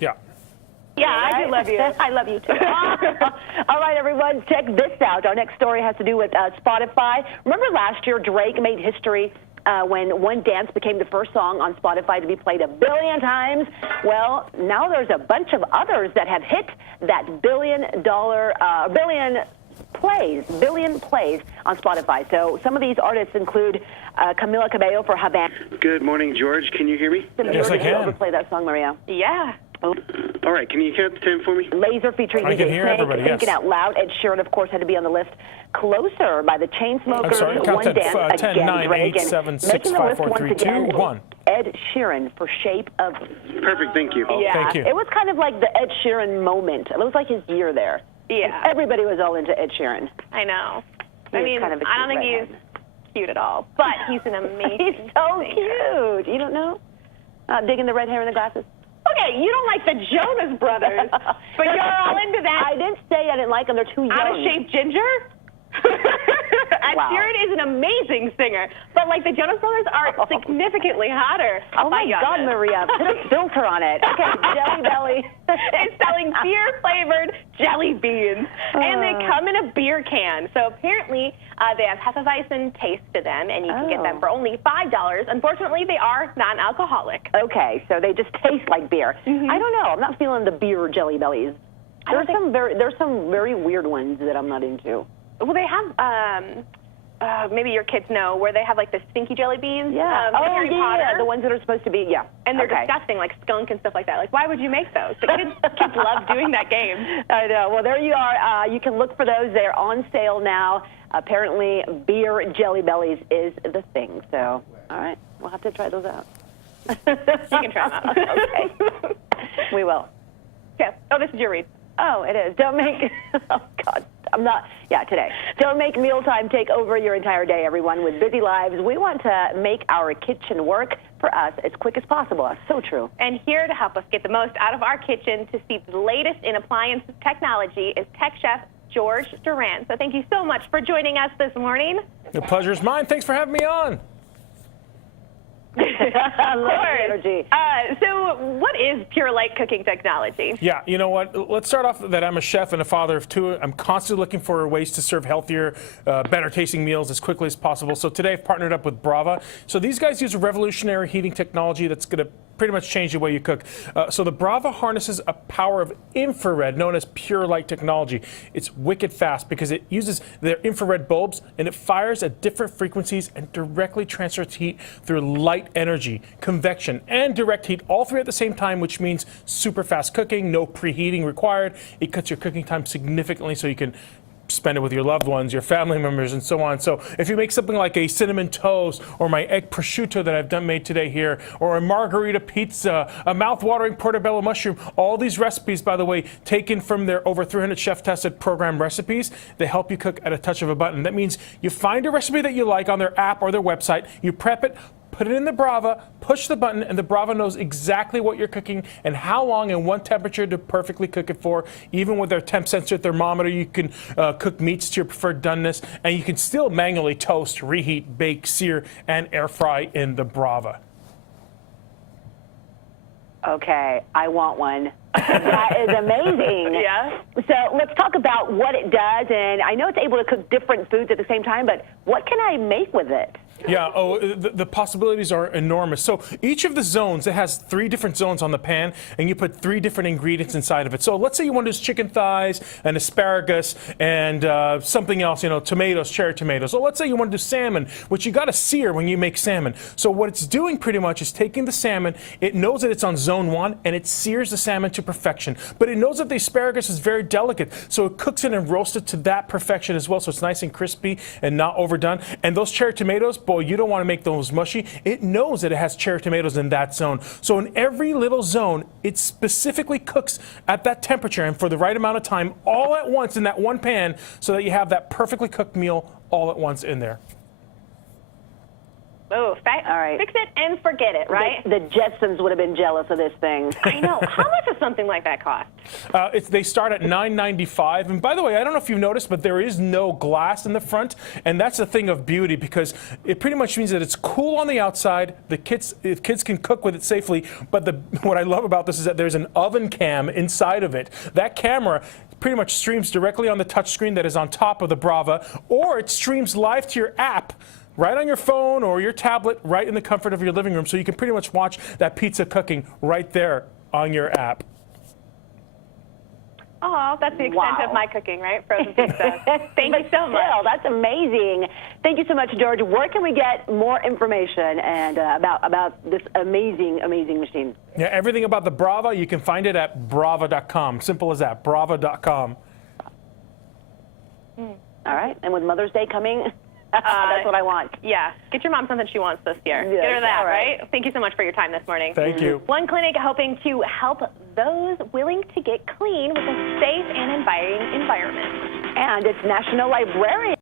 Yeah. Yeah, I do love you. I love you too. All right, everyone, check this out. Our next story has to do with Spotify. Remember last year Drake made history when One Dance became the first song on Spotify to be played 1 billion times? Well, now there's a bunch of others that have hit that billion plays on Spotify. So some of these artists include Camila Cabello for Havana. Good morning, George. Can you hear me? Yes, I can. Play that song, Maria. Yeah. Oh. All right. Can you count to 10 for me? Laser featuring I can DJ hear Snake, everybody, yes. Thinking Out Loud. Ed Sheeran, of course, had to be on the list. Closer by the Chainsmokers. I'm sorry, count One to Dance 10, again. 9, Drake, 8, 7, 6, making the 5, list 4, once 3, again, 2, 1. Ed Sheeran for Shape of... Perfect. Thank you. Yeah. Thank you. It was kind of like the Ed Sheeran moment. It was like his year there. Yeah. Everybody was all into Ed Sheeran. I know. He I is mean, kind of a I don't cute think redhead. he's cute at all, but he's an amazing He's so singer. cute. You don't know? Digging the red hair and the glasses? Okay, you don't like the Jonas Brothers, but you're all into that I didn't say I didn't like them. They're too young. out-of-shape ginger? Ed Wow. Sheeran is an amazing singer, but like the Jonas Brothers are significantally hotter. Oh my By God, Jonas. Maria, put a filter on it. Okay, Jelly Belly. It's selling beer-flavored jelly beans, and they come in a beer can. So apparently, they have Hefeweizen taste to them, and you can get them for only $5. Unfortunately, they are non-alcoholic. Okay, so they just taste like beer. I don't know. I'm not feeling the beer Jelly Bellies. There's some very weird ones that I'm not into. Well, they have, maybe your kids know, where they have like the stinky jelly beans. Yeah. From Harry Potter. The ones that are supposed to be, yeah. And they're Okay. disgusting, like skunk and stuff like that. Like, why would you make those? The kids love doing that game. I know. Well, there you are. You can look for those. They're on sale now. Apparently, beer Jelly Bellies is the thing. So, all right, we'll have to try those out. You can try them out. Okay. We will. Yeah. Oh, this is your read. Oh, it is. Don't make, oh, God, I'm not, yeah, today. Don't make mealtime take over your entire day, everyone. With busy lives, we want to make our kitchen work for us as quick as possible. That's so true. And here to help us get the most out of our kitchen to see the latest in appliance technology is Tech Chef George Duran. So thank you so much for joining us this morning. The pleasure is mine. Thanks for having me on. I love the energy. So what is Pure Light cooking technology? Yeah, you know what? Let's start off that I'm a chef and a father of two. I'm constantly looking for ways to serve healthier, better tasting meals as quickly as possible. So today I've partnered up with Brava. So these guys use a revolutionary heating technology that's going to pretty much change the way you cook. So the Brava harnesses a power of infrared known as Pure Light technology. It's wicked fast because it uses their infrared bulbs and it fires at different frequencies and directly transfers heat through light energy, convection, and direct heat, all three at the same time, which means super fast cooking, no preheating required. It cuts your cooking time significantly so you can spend it with your loved ones, your family members, and so on. So if you make something like a cinnamon toast or my egg prosciutto that I've made today here, or a margarita pizza, a mouth-watering portobello mushroom, all these recipes, by the way, taken from their over 300 chef-tested program recipes, they help you cook at a touch of a button. That means you find a recipe that you like on their app or their website, you prep it, put it in the Brava, push the button, and the Brava knows exactly what you're cooking and how long and what temperature to perfectly cook it for. Even with their temp sensor thermometer, you can cook meats to your preferred doneness, and you can still manually toast, reheat, bake, sear, and air fry in the Brava. Okay, I want one. That is amazing. Yeah. So let's talk about what it does. And I know it's able to cook different foods at the same time, but what can I make with it? Yeah, the possibilities are enormous. So each of the zones, it has 3 different zones on the pan, and you put 3 different ingredients inside of it. So let's say you want to do chicken thighs and asparagus and something else, you know, tomatoes, cherry tomatoes. So let's say you want to do salmon, which you got to sear when you make salmon. So what it's doing pretty much is taking the salmon, it knows that it's on zone 1, and it sears the salmon to perfection. But it knows that the asparagus is very delicate, so it cooks it and roasts it to that perfection as well, so it's nice and crispy and not overdone. And those cherry tomatoes, boy, you don't want to make those mushy. It knows that it has cherry tomatoes in that zone. So in every little zone, it specifically cooks at that temperature and for the right amount of time all at once in that one pan so that you have that perfectly cooked meal all at once in there. Oh, All right. Fix it and forget it, right? The Jetsons would have been jealous of this thing. I know. How much does something like that cost? They start at $9.95. And by the way, I don't know if you've noticed, but there is no glass in the front. And that's a thing of beauty because it pretty much means that it's cool on the outside. The kids can cook with it safely. But what I love about this is that there's an oven cam inside of it. That camera pretty much streams directly on the touchscreen that is on top of the Brava, or it streams live to your app right on your phone or your tablet, right in the comfort of your living room. So you can pretty much watch that pizza cooking right there on your app. Oh, that's the extent of my cooking, right? Frozen pizza. Thank you so much. Still, that's amazing. Thank you so much, George. Where can we get more information and about this amazing machine? Yeah, everything about the Brava, you can find it at brava.com. Simple as that, brava.com. All right, and with Mother's Day coming, that's what I want. Yeah, get your mom something she wants this year. Yes, Get her that, all right. right? Thank you so much for your time this morning. Thank you. One clinic hoping to help those willing to get clean with a safe and inviting environment. And it's National Librarian